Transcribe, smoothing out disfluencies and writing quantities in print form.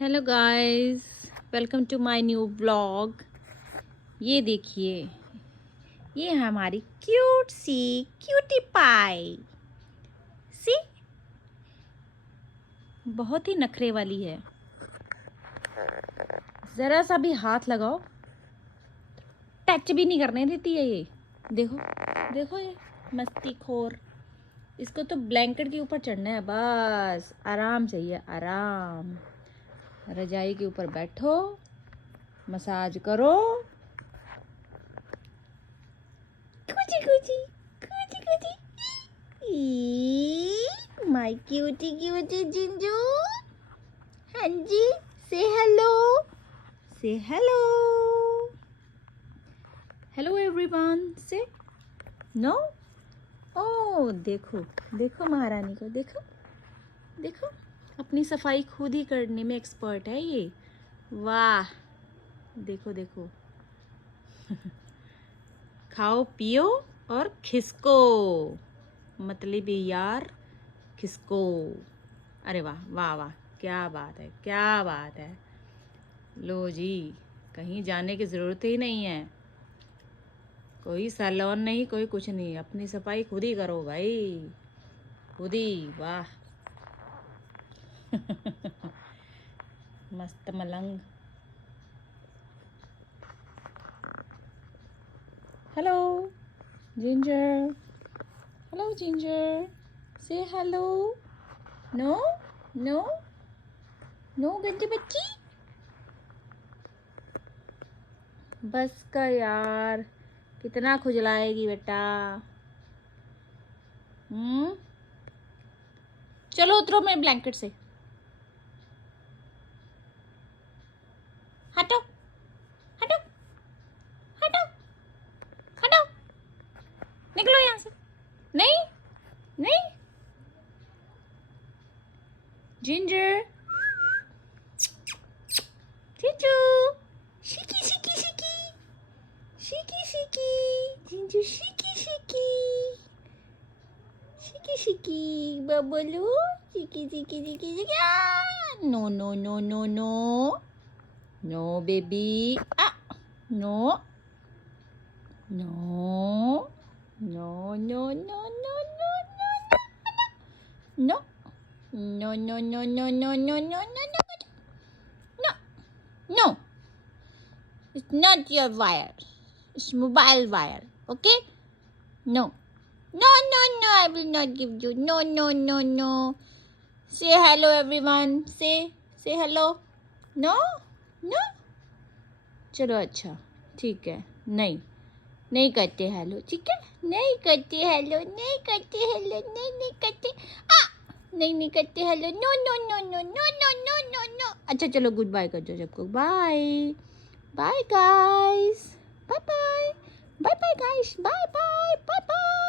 Hello guys, welcome to my new blog. ये देखिए, ये है हमारी क्यूट सी क्यूटी पाई। सी बहुत ही नखरे वाली है। ज़रा सा भी हाथ लगाओ टच भी नहीं करने देती है ये। देखो देखो, ये मस्ती खोर। इसको तो ब्लैंकेट के ऊपर चढ़ना है, बस आराम चाहिए, आराम। रजाई के ऊपर बैठो, मसाज करो। कुची कुची कुची कुची, माय क्यूटी क्यूटी जिंजू। हाँ जी, से हेलो, से हेलो, हेलो एवरीवन। से नो। ओ देखो देखो, महारानी को देखो देखो, अपनी सफाई खुद ही करने में एक्सपर्ट है ये। वाह, देखो देखो। खाओ पियो और खिसको, मतलब यार खिसको। अरे वाह वाह वाह, क्या बात है, क्या बात है। लो जी, कहीं जाने की ज़रूरत ही नहीं है, कोई सैलून नहीं, कोई कुछ नहीं, अपनी सफाई खुद ही करो भाई, खुद ही। वाह मस्त मलंग। हेलो जिंजर, हेलो जिंजर, से हेलो। नो नो नो गंदी बच्ची, बस का यार, कितना खुजलाएगी बेटा। चलो उतरो मेरे ब्लैंकेट से, हटो हटो हटो हटो, निकलो यहाँ से। नहीं नहीं, जिंजर, जीजू, शिकी शिकी शिकी शिकी शिकी, जिंजू शिकी शिकी शिकी शिकी, बबलू शिकी शिकी शिकी शिकी। No no no no no no baby, no no no no no no no no no no no no no no no no no no no, it's not your wire, it's mobile wire. Okay, no no no no, I will not give you, no no no no. Say hello everyone, say hello. No no, चलो अच्छा ठीक है। नहीं नहीं करते hello, ठीक है, नहीं करते हेलो, नहीं करते हेलो, नहीं नहीं करते, नहीं नहीं करते hello, no no no no no no no no no. अच्छा चलो गुड बाय कर दो सबको, bye bye guys, bye bye, bye bye guys, bye bye bye bye.